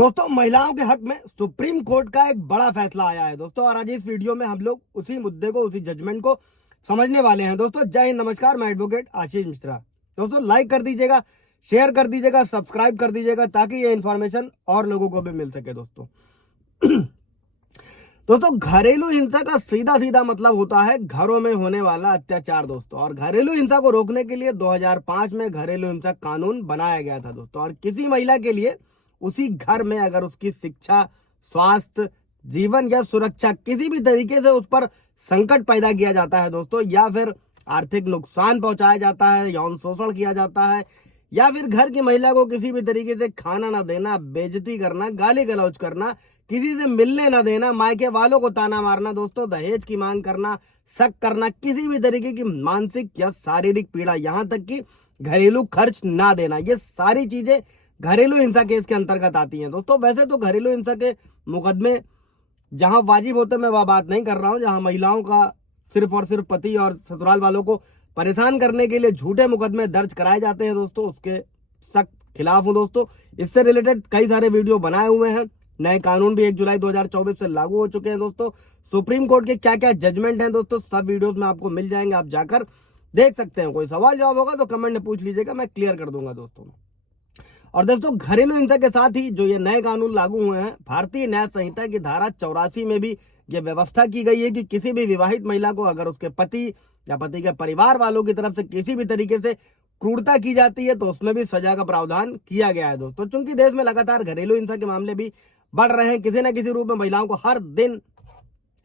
दोस्तों महिलाओं के हक में सुप्रीम कोर्ट का एक बड़ा फैसला आया है दोस्तों, और आज इस वीडियो में हम लोग उसी मुद्दे को, उसी जजमेंट को समझने वाले हैं दोस्तों। जय हिंद, नमस्कार, मैं एडवोकेट आशीष मिश्रा। दोस्तों लाइक कर दीजिएगा, शेयर कर दीजिएगा, सब्सक्राइब कर दीजिएगा ताकि ये इन्फॉर्मेशन और लोगों को भी मिल सके दोस्तों। दोस्तों घरेलू हिंसा का सीधा सीधा मतलब होता है घरों में होने वाला अत्याचार दोस्तों, और घरेलू हिंसा को रोकने के लिए 2005 में घरेलू हिंसा कानून बनाया गया था दोस्तों। और किसी महिला के लिए उसी घर में अगर उसकी शिक्षा, स्वास्थ्य, जीवन या सुरक्षा किसी भी तरीके से उस पर संकट पैदा किया जाता है दोस्तों, या फिर आर्थिक नुकसान पहुंचाया जाता है, यौन शोषण किया जाता है, या फिर घर की महिला को किसी भी तरीके से खाना ना देना, बेइज्जती करना, गाली गलौज करना, किसी से मिलने ना देना, मायके वालों को ताना मारना दोस्तों, दहेज की मांग करना, शक करना, किसी भी तरीके की मानसिक या शारीरिक पीड़ा, यहाँ तक कि घरेलू खर्च ना देना, ये सारी चीजें घरेलू हिंसा केस के अंतर्गत आती हैं दोस्तों। वैसे तो घरेलू हिंसा के मुकदमे जहां वाजिब होते मैं वह बात नहीं कर रहा हूं, जहां महिलाओं का सिर्फ और सिर्फ पति और ससुराल वालों को परेशान करने के लिए झूठे मुकदमे दर्ज कराए जाते हैं दोस्तों, उसके सख्त खिलाफ हूं दोस्तों। इससे रिलेटेड कई सारे वीडियो बनाए हुए हैं। नए कानून भी 1 जुलाई 2024 से लागू हो चुके हैं दोस्तों। सुप्रीम कोर्ट के क्या क्या जजमेंट हैं दोस्तों, सब वीडियोस में आपको मिल जाएंगे, आप जाकर देख सकते हैं। कोई सवाल जवाब होगा तो कमेंट में पूछ लीजिएगा, मैं क्लियर कर दूंगा दोस्तों। और दोस्तों घरेलू हिंसा के साथ ही जो ये नए कानून लागू हुए हैं, भारतीय न्याय संहिता की धारा 84 में भी ये व्यवस्था की गई है कि किसी भी विवाहित महिला को अगर उसके पति या पति के परिवार वालों की तरफ से किसी भी तरीके से क्रूरता की जाती है तो उसमें भी सजा का प्रावधान किया गया है दोस्तों। चूंकि देश में लगातार घरेलू हिंसा के मामले भी बढ़ रहे हैं, किसी न किसी रूप में महिलाओं को हर दिन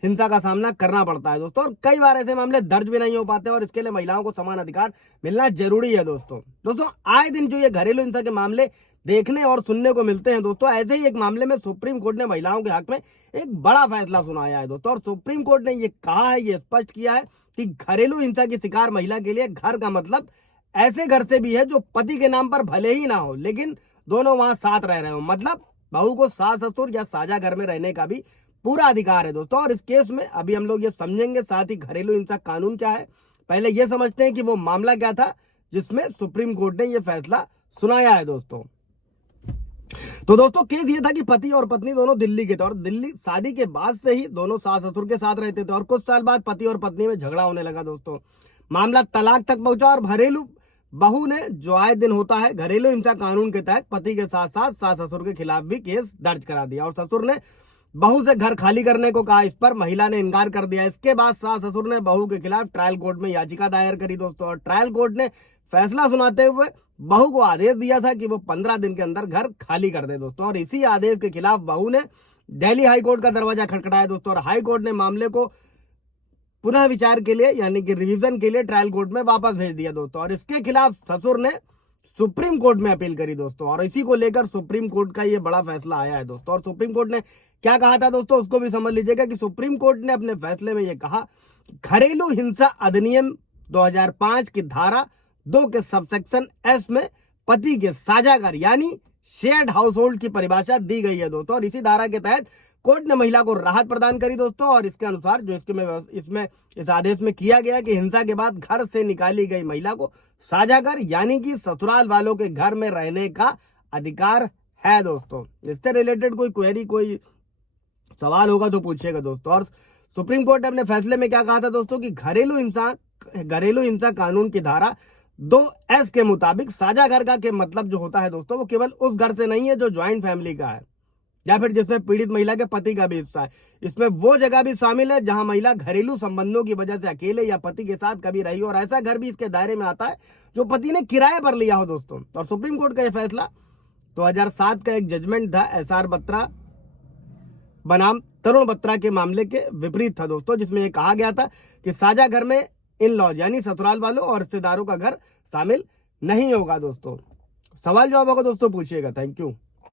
हिंसा का सामना करना पड़ता है दोस्तों, और कई बार ऐसे मामले दर्ज भी नहीं हो पाते, और इसके लिए महिलाओं को समान अधिकार मिलना जरूरी है दोस्तों आए दिन जो ये घरेलू हिंसा के मामले देखने और सुनने को मिलते हैं दोस्तों, ऐसे ही एक मामले में सुप्रीम कोर्ट ने महिलाओं के हक में एक बड़ा फैसला सुनाया है दोस्तों। और सुप्रीम कोर्ट ने ये कहा है, ये स्पष्ट किया है कि घरेलू हिंसा की शिकार महिला के लिए घर का मतलब ऐसे घर से भी है जो पति के नाम पर भले ही ना हो लेकिन दोनों वहां साथ रह रहे हो, मतलब बहू को सास ससुर या साझा घर में रहने का भी पूरा अधिकार है दोस्तों। और इस केस में अभी हम लोग ये समझेंगे, साथ ही घरेलू हिंसा कानून क्या है, पहले ये समझते हैं कि वो मामला क्या था जिसमें सुप्रीम कोर्ट ने ये फैसला सुनाया है दोस्तों। तो दोस्तों केस ये था कि पति और पत्नी दोनों दिल्ली के थे, और दिल्ली शादी के बाद से ही दोनों सास ससुर के साथ रहते थे, और कुछ साल बाद पति और पत्नी में झगड़ा होने लगा दोस्तों। मामला तलाक तक पहुंचा, और घरेलू बहू ने, जो आए दिन होता है, घरेलू हिंसा कानून के तहत पति के साथ साथ सास ससुर के खिलाफ भी केस दर्ज करा दिया, और ससुर ने बहू से घर खाली करने को कहा। इस पर महिला ने इनकार कर दिया। इसके बाद सास ससुर ने बहू के खिलाफ ट्रायल कोर्ट में याचिका दायर करी दोस्तों, और ट्रायल कोर्ट ने फैसला सुनाते हुए बहू को आदेश दिया था कि वो 15 दिन के अंदर घर खाली कर दे दोस्तों। और इसी आदेश के खिलाफ बहू ने दिल्ली हाई कोर्ट का दरवाजा खटखटाया दोस्तों, और हाई कोर्ट ने मामले को पुनः विचार के लिए यानी कि रिवीजन के लिए ट्रायल कोर्ट में वापस भेज दिया दोस्तों। और इसके खिलाफ ससुर ने सुप्रीम कोर्ट में अपील करी दोस्तों, और इसी को लेकर सुप्रीम कोर्ट का ये बड़ा फैसला आया है दोस्तों। और सुप्रीम कोर्ट ने क्या कहा था दोस्तों, उसको भी समझ लीजिएगा कि सुप्रीम कोर्ट ने अपने फैसले में ये कहा, घरेलू हिंसा अधिनियम 2005 की धारा 2 के सबसेक्शन एस में पति के साझा घर यानी शेयर्ड हाउस होल्ड की परिभाषा दी गई है दोस्तों। और इसी धारा के तहत कोर्ट ने महिला को राहत प्रदान करी दोस्तों, और इसके अनुसार जो इसमें इस आदेश में किया गया कि हिंसा के बाद घर से निकाली गई महिला को साझा घर यानी कि ससुराल वालों के घर में रहने का अधिकार है दोस्तों। इससे रिलेटेड कोई क्वेरी, कोई सवाल होगा तो पूछिएगा दोस्तों। और सुप्रीम कोर्ट ने अपने फैसले में क्या कहा था दोस्तों कि घरेलू हिंसा कानून की धारा 2S के मुताबिक साझा घर का के मतलब जो होता है दोस्तों, वो केवल उस घर से नहीं है जो ज्वाइंट फैमिली का है या फिर जिसमें पीड़ित महिला के पति का भी हिस्सा है। इसमें वो जगह भी शामिल है जहां महिला घरेलू संबंधों की वजह से अकेले या पति के साथ कभी रही हो, और ऐसा घर भी इसके दायरे में आता है जो पति ने किराए पर लिया हो दोस्तों। और सुप्रीम कोर्ट का यह फैसला 2007 का एक जजमेंट था SR बत्रा बनाम तरुण बत्रा के मामले के विपरीत था दोस्तों, जिसमें यह कहा गया था कि साझा घर में इन लॉज यानी ससुराल वालों और रिश्तेदारों का घर शामिल नहीं होगा दोस्तों। सवाल जवाब होगा दोस्तों पूछिएगा। Thank you.